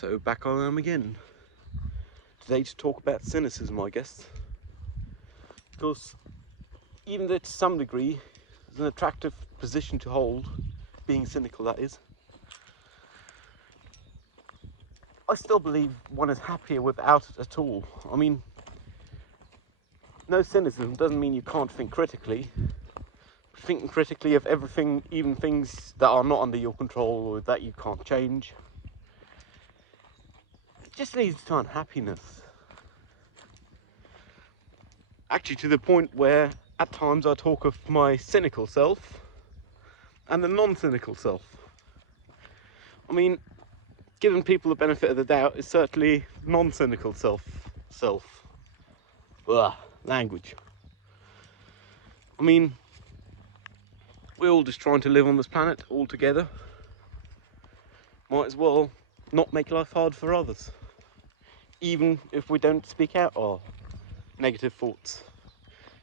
So back I am again. Today to talk about cynicism, I guess. Because even though to some degree it's an attractive position to hold, being cynical that is, I still believe one is happier without it at all. I mean, no cynicism doesn't mean you can't think critically. Thinking critically of everything, even things that are not under your control or that you can't change, it just leads to unhappiness. Actually, to the point where at times I talk of my cynical self and the non-cynical self. I mean, giving people the benefit of the doubt is certainly non-cynical self. Ugh, language. I mean, we're all just trying to live on this planet all together. Might as well not make life hard for others, even if we don't speak out our negative thoughts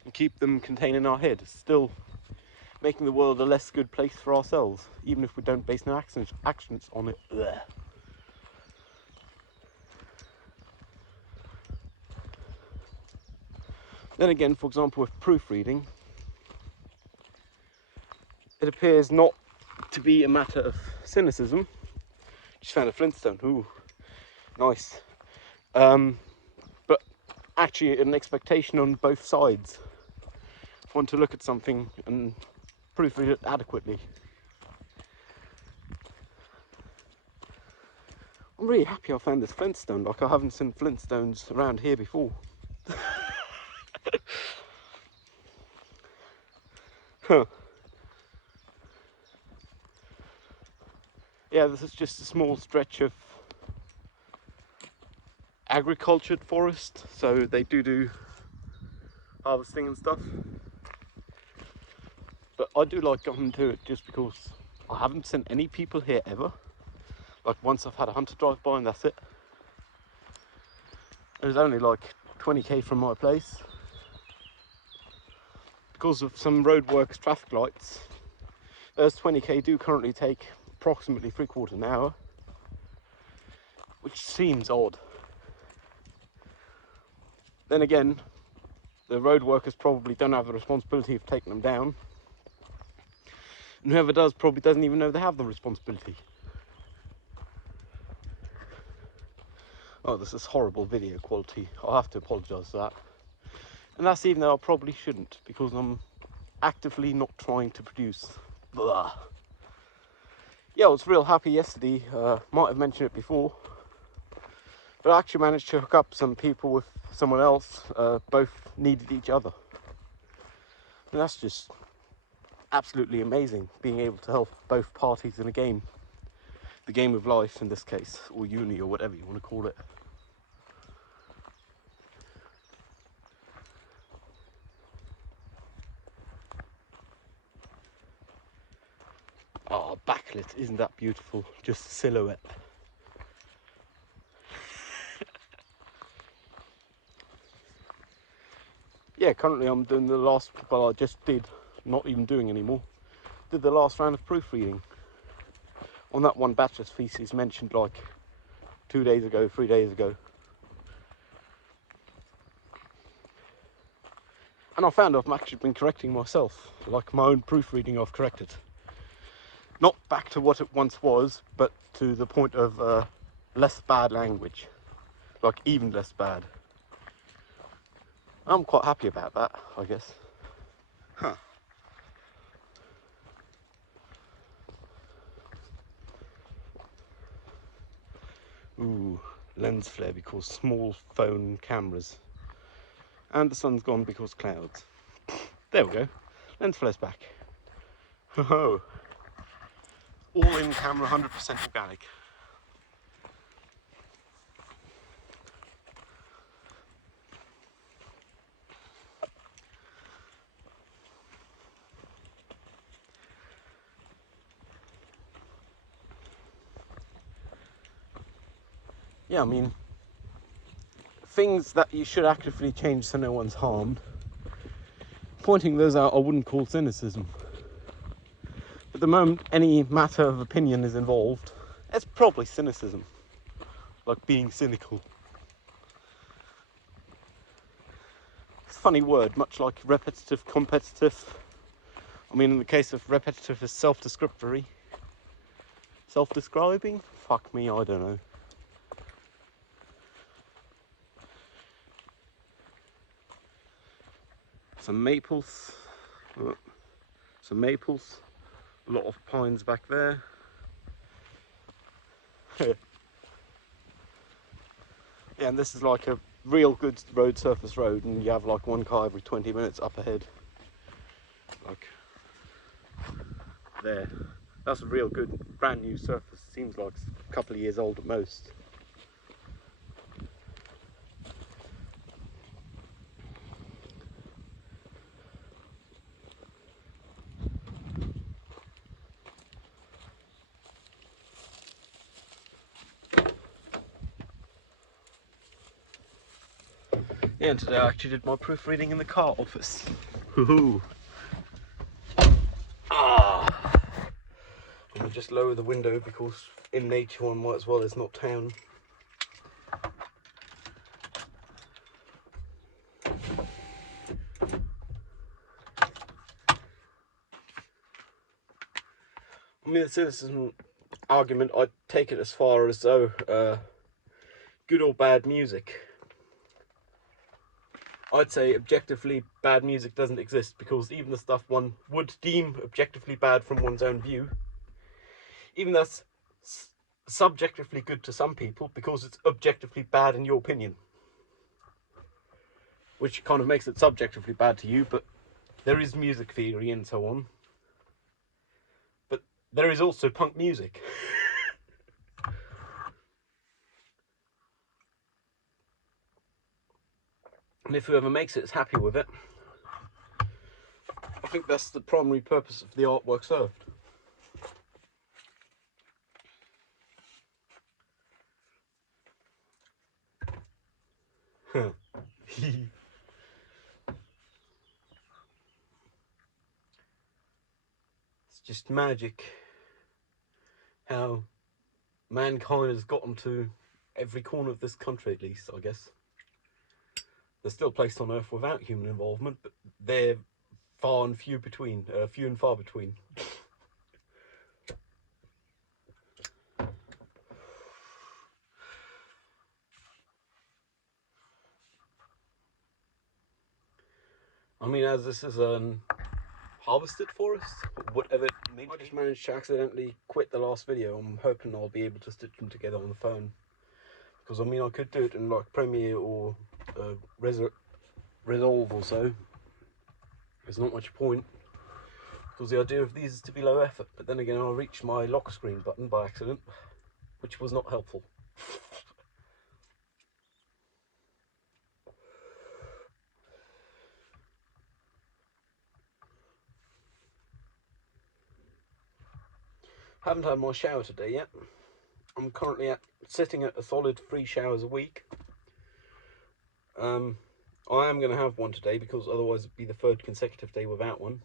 and keep them contained in our head. Still making the world a less good place for ourselves, even if we don't base no actions on it. Ugh. Then again, for example, with proofreading, it appears not to be a matter of cynicism. Just found a Flintstone, ooh, nice. But actually an expectation on both sides. Want to look at something and proofread it adequately. I'm really happy I found this Flintstone, like I haven't seen Flintstones around here before. Huh. Yeah, this is just a small stretch of agricultured forest, so they do harvesting and stuff. But I do like going to it just because I haven't seen any people here ever. Like once I've had a hunter drive by and that's it. It was only like 20k from my place. Because of some road works traffic lights, those 20k do currently take approximately 3/4 an hour, which seems odd. Then again, the road workers probably don't have the responsibility of taking them down, and whoever does probably doesn't even know they have the responsibility. Oh, this is horrible video quality. I'll have to apologise for that. And that's even though I probably shouldn't, because I'm actively not trying to produce. Blah. Yeah, I was real happy yesterday. Might have mentioned it before, but I actually managed to hook up some people with someone else. Both needed each other. And that's just absolutely amazing, being able to help both parties in a game. The game of life in this case, or uni, or whatever you want to call it. Oh, backlit, isn't that beautiful? Just a silhouette. Yeah, currently I'm doing the last, well I just did, not even doing anymore, did the last round of proofreading on that one batch of species mentioned like 2 days ago, 3 days ago. And I found I've actually been correcting myself, like my own proofreading I've corrected. Not back to what it once was, but to the point of less bad language, like even less bad. I'm quite happy about that, I guess. Huh. Ooh, lens flare because small phone cameras. And the sun's gone because clouds. There we go. Lens flare's back. Ho-ho. All in camera, 100% organic. Yeah, I mean, things that you should actively change so no one's harmed. Pointing those out I wouldn't call cynicism. At the moment any matter of opinion is involved, it's probably cynicism. like being cynical. It's a funny word, much like repetitive, competitive. I mean, in the case of repetitive is self-descriptory. Self-describing? Fuck me, I don't know. Some maples. Some maples. A lot of pines back there. Yeah, and this is like a real good road, surface road, and you have like one car every 20 minutes up ahead. Like there. That's a real good brand new surface. Seems like a couple of years old at most. Yeah, and today I actually did my proofreading in the car office. Woohoo! Ah! I'm gonna just lower the window because in nature one might as well, it's not town. I mean, the cynicism argument, I'd take it as far as though good or bad music. I'd say objectively bad music doesn't exist, because even the stuff one would deem objectively bad from one's own view, even that's subjectively good to some people because it's objectively bad in your opinion. Which kind of makes it subjectively bad to you, but there is music theory and so on. But there is also punk music. And if whoever makes it is happy with it, I think that's the primary purpose of the artwork served. It's just magic how mankind has gotten to every corner of this country, at least, I guess. There's still places on Earth without human involvement, but they're far and few between, few and far between. I mean, as this is an harvested forest, whatever it means. I just managed to accidentally quit the last video. I'm hoping I'll be able to stitch them together on the phone. Because, I mean, I could do it in, like, Premiere or Resolve or so. There's not much point. Because the idea of these is to be low effort. But then again, I reached my lock screen button by accident, which was not helpful. Haven't had my shower today yet. I'm currently sitting at a solid 3 showers a week. I am going to have one today because otherwise it'd be the 3rd consecutive day without one.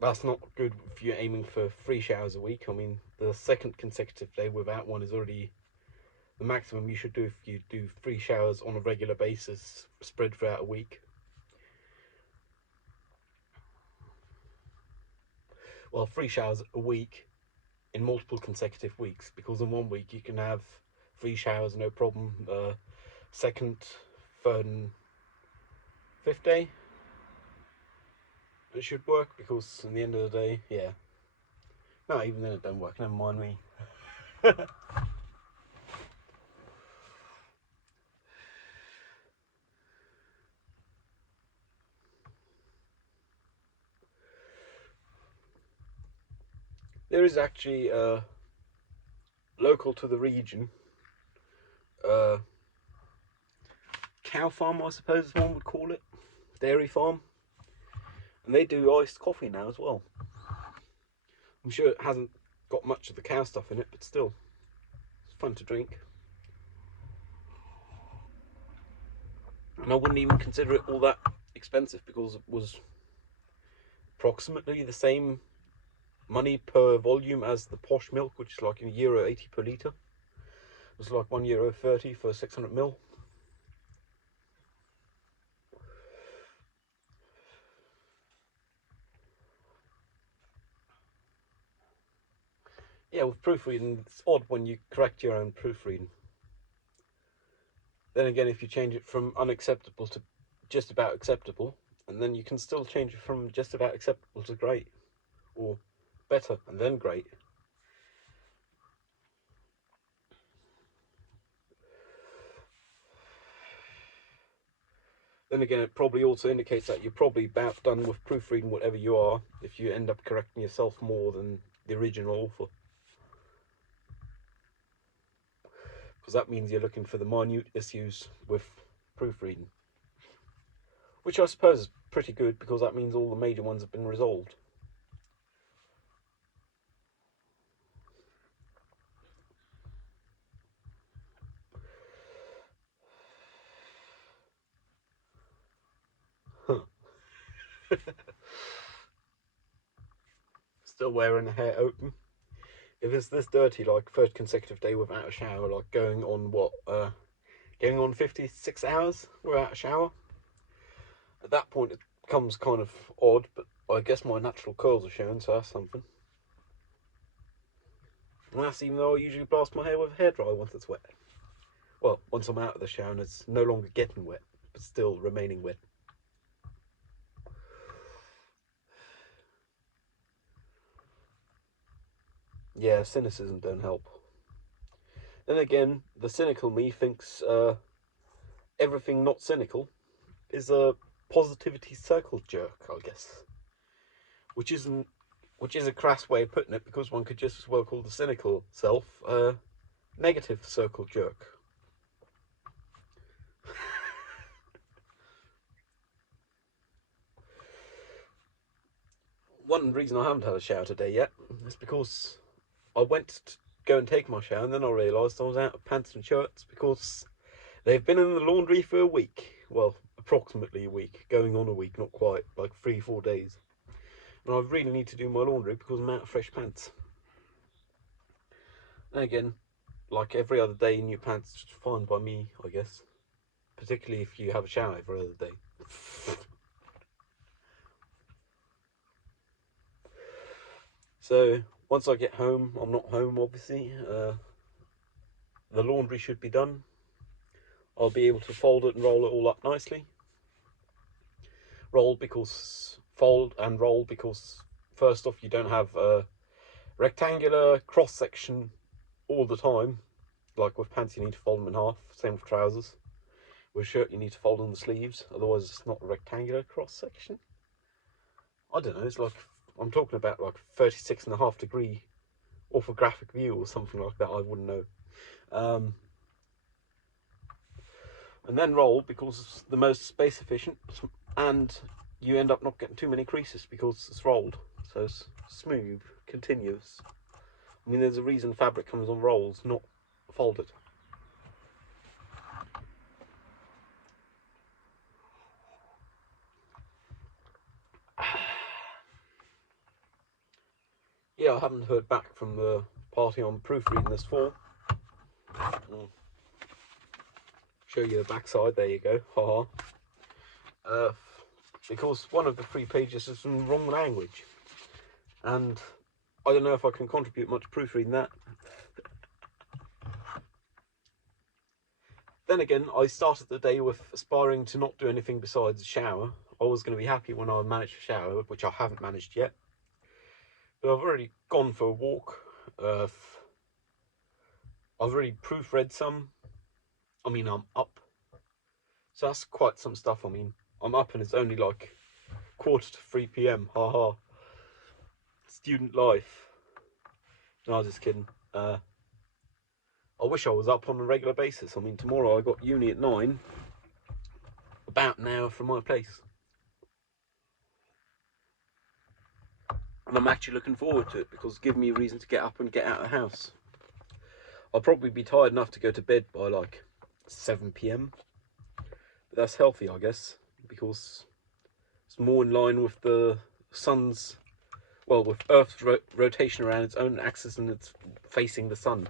That's not good if you're aiming for 3 showers a week. I mean, the 2nd consecutive day without one is already the maximum you should do if you do 3 showers on a regular basis spread throughout a week. Well, 3 showers a week in multiple consecutive weeks, because in 1 week you can have 3 showers no problem. 2nd, 3rd and 5th day it should work, because in the end of the day, yeah. No, even then it don't work, never mind me. There is actually local to the region, cow farm, I suppose one would call it, dairy farm, and they do iced coffee now as well. I'm sure it hasn't got much of the cow stuff in it, but still, it's fun to drink. And I wouldn't even consider it all that expensive, because it was approximately the same money per volume as the posh milk, which is like €1.80 per litre. It's like €1.30 for 600 ml. Yeah, with proofreading, it's odd when you correct your own proofreading. Then again, if you change it from unacceptable to just about acceptable, and then you can still change it from just about acceptable to great, or better, and then great. Then again, it probably also indicates that you're probably about done with proofreading whatever you are, if you end up correcting yourself more than the original author. Because that means you're looking for the minute issues with proofreading. Which I suppose is pretty good, because that means all the major ones have been resolved. Still wearing the hair open. If it's this dirty, like third consecutive day without a shower, like going on what, going on 56 hours without a shower, at that point it becomes kind of odd, but I guess my natural curls are showing, so that's something. And that's even though I usually blast my hair with a hairdryer once it's wet. Well, once I'm out of the shower and it's no longer getting wet, but still remaining wet. Yeah, cynicism don't help. Then again, the cynical me thinks everything not cynical is a positivity circle jerk, I guess. Which is a crass way of putting it, because one could just as well call the cynical self a negative circle jerk. One reason I haven't had a shower today yet is because I went to go and take my shower, and then I realised I was out of pants and shirts because they've been in the laundry for a week. Well, approximately a week, going on a week, not quite, like 3-4 days. And I really need to do my laundry because I'm out of fresh pants. And again, like every other day, new pants just fine by me, I guess. Particularly if you have a shower every other day. So once I get home, I'm not home obviously, the laundry should be done. I'll be able to fold it and roll it all up nicely. Fold and roll because first off, you don't have a rectangular cross section all the time. Like with pants, you need to fold them in half. Same with trousers. With shirt, you need to fold in the sleeves, otherwise it's not a rectangular cross section. I don't know, it's like, I'm talking about like 36.5-degree orthographic view or something like that, I wouldn't know. And then roll because it's the most space efficient, and you end up not getting too many creases because it's rolled, so it's smooth, continuous. I mean, there's a reason fabric comes on rolls, not folded. Yeah, I haven't heard back from the party I'm proofreading this for. I'll show you the backside, there you go, haha. Because one of the 3 pages is in wrong language, and I don't know if I can contribute much proofreading that. Then again, I started the day with aspiring to not do anything besides shower. I was going to be happy when I managed to shower, which I haven't managed yet. But I've already gone for a walk. I've already proofread some. I mean, I'm up. So that's quite some stuff. I mean, I'm up and it's only like 2:45 p.m. Haha. Student life. No, I was just kidding. I wish I was up on a regular basis. I mean, tomorrow I got uni at 9, about an hour from my place. And I'm actually looking forward to it because it's giving me a reason to get up and get out of the house. I'll probably be tired enough to go to bed by like 7 p.m. But that's healthy, I guess, because it's more in line with the sun's well, with Earth's rotation around its own axis and it's facing the sun.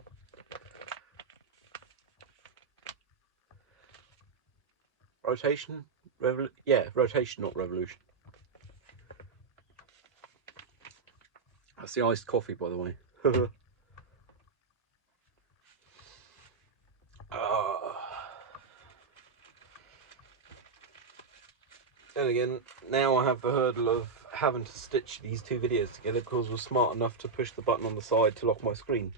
Rotation? Yeah, rotation, not revolution. That's the iced coffee, by the way. Then again, now I have the hurdle of having to stitch these two videos together because we're smart enough to push the button on the side to lock my screen,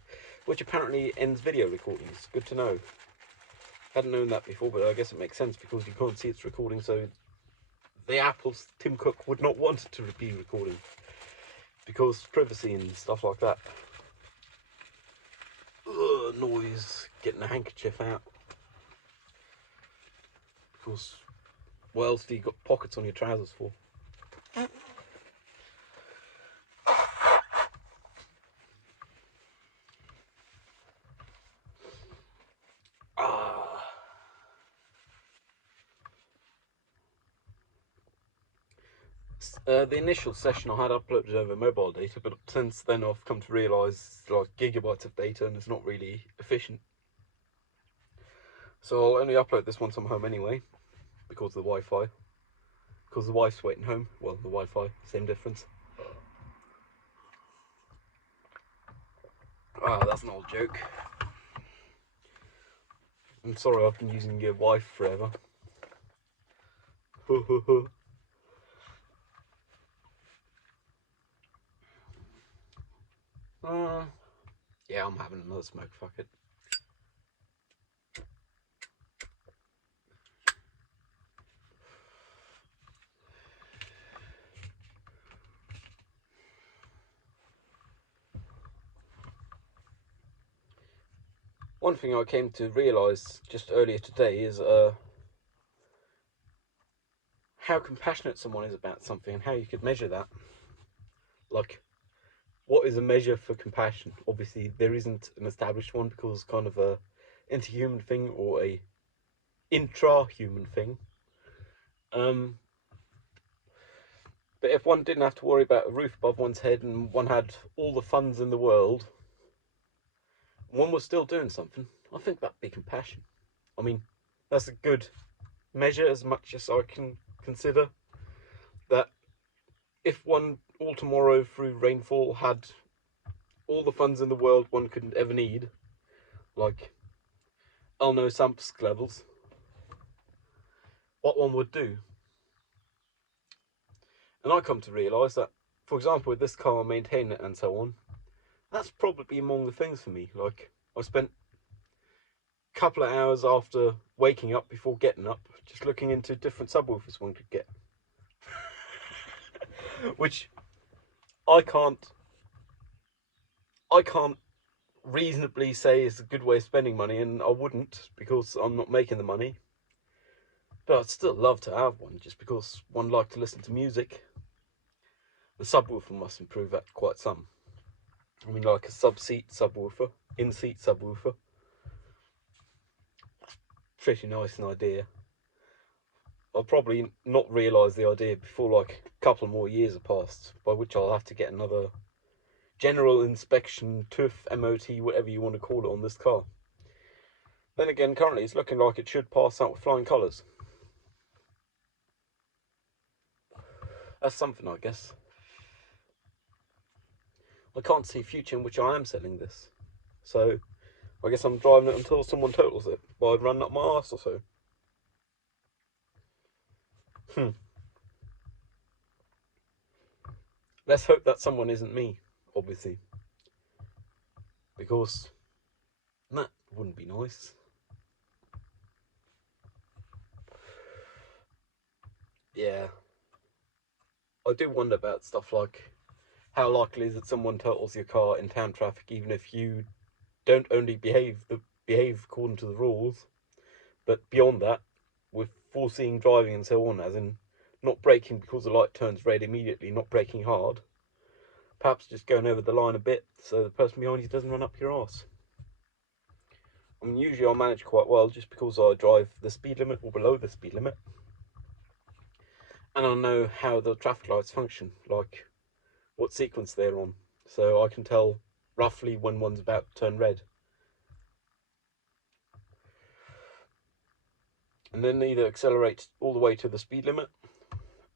which apparently ends video recordings. Good to know. Hadn't known that before, but I guess it makes sense because you can't see it's recording, so the Apple's Tim Cook would not want it to be recording because privacy and stuff like that. Ugh, noise. Getting a handkerchief out. Because what else do you got pockets on your trousers for? The initial session I had uploaded over mobile data, but since then I've come to realise like gigabytes of data and it's not really efficient. So I'll only upload this once I'm home anyway, because of the Wi-Fi. Because the wife's waiting home. Well, the Wi-Fi, same difference. Ah, that's an old joke. I'm sorry I've been using your wife forever. Yeah, I'm having another smoke, fuck it. One thing I came to realise just earlier today is how compassionate someone is about something and how you could measure that. Like, what is a measure for compassion? Obviously, there isn't an established one because it's kind of a interhuman thing or a intra-human thing. But if one didn't have to worry about a roof above one's head and one had all the funds in the world, one was still doing something, I think that'd be compassion. I mean, that's a good measure as much as I can consider that if one all tomorrow through rainfall had all the funds in the world one could ever need, like Elno Samsk levels, what one would do. And I come to realise that, for example, with this car, maintaining it and so on, that's probably among the things for me. Like, I spent a couple of hours after waking up before getting up just looking into different subwoofers one could get. Which I can't reasonably say is a good way of spending money, and I wouldn't because I'm not making the money. But I'd still love to have one just because one likes to listen to music. The subwoofer must improve that quite some. I mean, like a sub-seat subwoofer, in-seat subwoofer. Pretty nice an idea. I'll probably not realise the idea before like a couple more years have passed, by which I'll have to get another general inspection, TÜV, MOT, whatever you want to call it on this car. Then again, currently it's looking like it should pass out with flying colours. That's something, I guess. I can't see a future in which I am selling this. So, I guess I'm driving it until someone totals it by running up my arse or so. Let's hope that someone isn't me, obviously. Because that wouldn't be nice. Yeah. I do wonder about stuff like how likely is it someone totals your car in town traffic even if you don't only behave according to the rules, but beyond that, with foreseeing driving and so on, as in not braking because the light turns red immediately, not braking hard, perhaps just going over the line a bit so the person behind you doesn't run up your arse. I mean, usually I manage quite well just because I drive the speed limit or below the speed limit, and I know how the traffic lights function. Like, what sequence they're on, so I can tell roughly when one's about to turn red. And then either accelerate all the way to the speed limit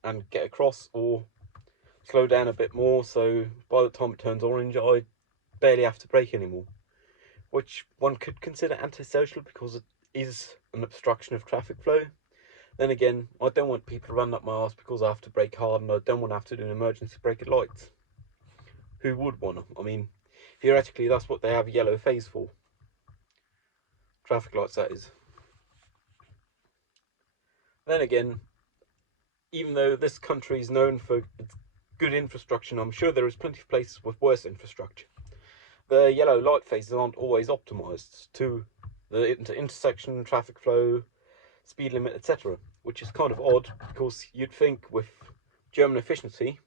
and get across, or slow down a bit more, so by the time it turns orange I barely have to brake anymore, which one could consider antisocial because it is an obstruction of traffic flow. Then again, I don't want people to run up my arse because I have to brake hard, and I don't want to have to do an emergency brake at lights. Who would want to? I mean, theoretically that's what they have yellow phase for. Traffic lights, that is. Then again, even though this country is known for its good infrastructure, I'm sure there is plenty of places with worse infrastructure. The yellow light phases aren't always optimised to the intersection, traffic flow, speed limit, etc., which is kind of odd because you'd think with German efficiency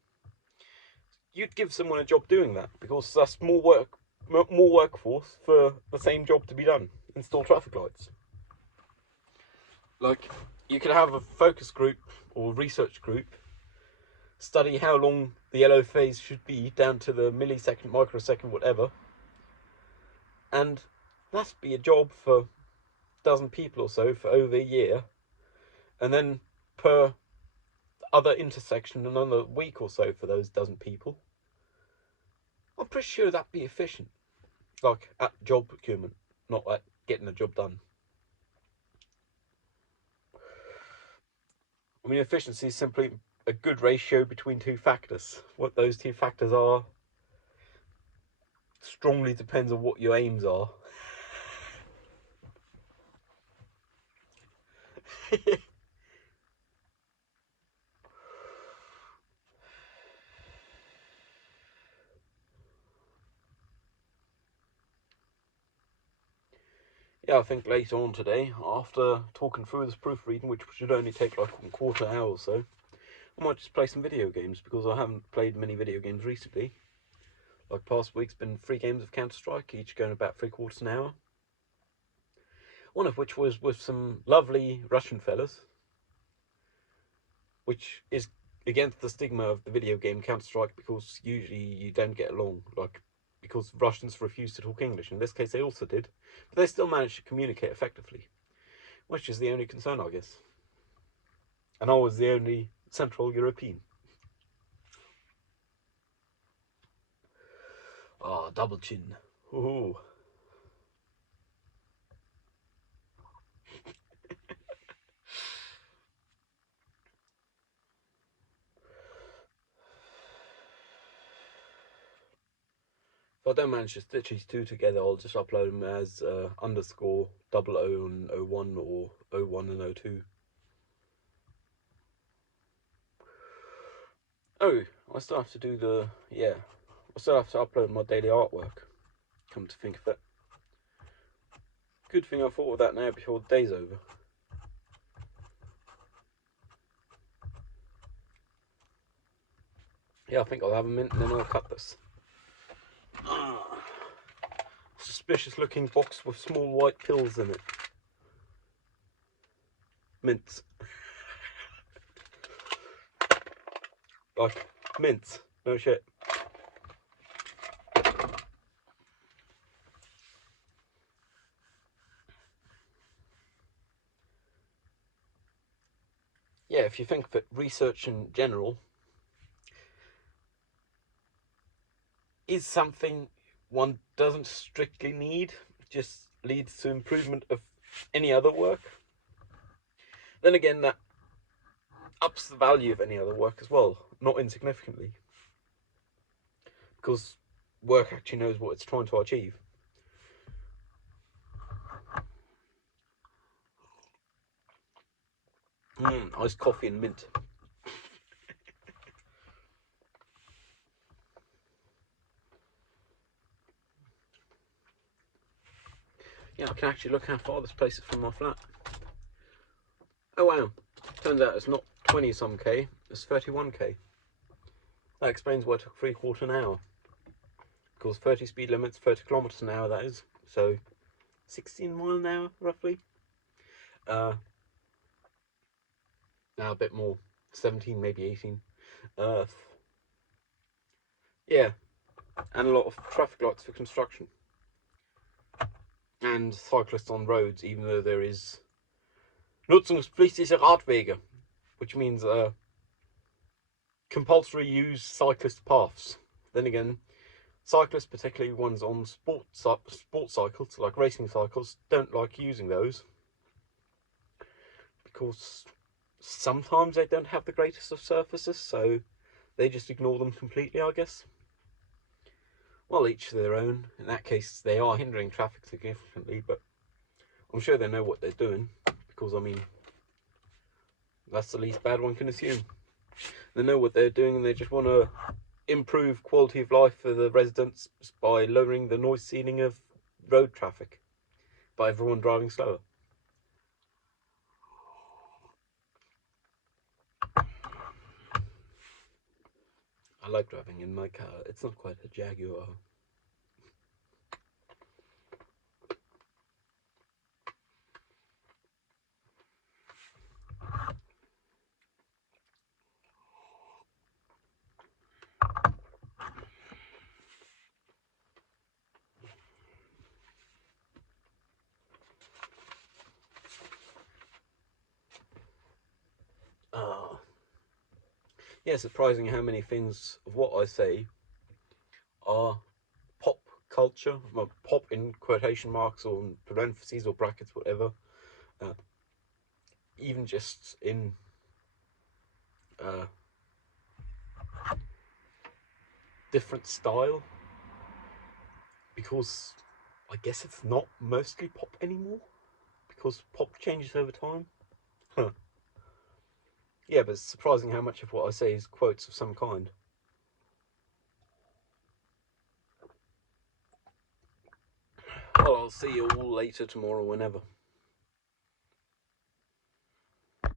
you'd give someone a job doing that, because that's more workforce for the same job to be done: install traffic lights. Like, you could have a focus group or research group study how long the yellow phase should be down to the millisecond, microsecond, whatever, and that'd be a job for a dozen people or so for over a year, and then per other intersection another week or so for those dozen people. I'm pretty sure that'd be efficient, like at job procurement, not at getting a job done. I mean, efficiency is simply a good ratio between two factors. What those two factors are strongly depends on what your aims are. Yeah, I think later on today, after talking through this proofreading, which should only take like a quarter hour or so, I might just play some video games, because I haven't played many video games recently. Like past week's been 3 games of Counter-Strike, each going about 3/4 an hour. One of which was with some lovely Russian fellas, which is against the stigma of the video game Counter-Strike, because usually you don't get along, like, because Russians refuse to talk English. In this case they also did, but they still managed to communicate effectively, which is the only concern, I guess. And I was the only Central European. Ah, double chin. Ooh. If I don't manage to stitch these two together, I'll just upload them as underscore 00 and 01, or 01 and 02. Oh, I still have to do I still have to upload my daily artwork, come to think of it. Good thing I thought of that now before the day's over. Yeah, I think I'll have a mint and then I'll cut this. Suspicious looking box with small white pills in it. Mints. Like, mints. No shit. Yeah, if you think that research in general is something one doesn't strictly need, it just leads to improvement of any other work, then again that ups the value of any other work as well, not insignificantly, because work actually knows what it's trying to achieve. Iced coffee and mint. Yeah, I can actually look how far this place is from my flat. Oh wow, turns out it's not 20 some K, it's 31K. That explains why it took 3/4 an hour. Because 30 speed limits, 30 kilometers an hour, that is. So 16 miles an hour, roughly. Now a bit more, 17, maybe 18. Yeah, and a lot of traffic lights for construction. And cyclists on roads, even though there is nutzungspflichtige Radwege, which means compulsory use cyclist paths. Then again, cyclists, particularly ones on sport cycles, like racing cycles, don't like using those because sometimes they don't have the greatest of surfaces, so they just ignore them completely, I guess. Well, each to their own. In that case, they are hindering traffic significantly, but I'm sure they know what they're doing, because, I mean, that's the least bad one can assume. They know what they're doing, and they just want to improve quality of life for the residents by lowering the noise ceiling of road traffic by everyone driving slower. I like driving in my car. It's not quite a Jaguar. Ah, yeah, surprising how many things of what I say are pop culture, well, pop in quotation marks or parentheses or brackets, whatever. Uh, Even just in uh, different style, because I guess it's not mostly pop anymore, because pop changes over time. Huh. Yeah, but it's surprising how much of what I say is quotes of some kind. Well, I'll see you all later tomorrow, whenever.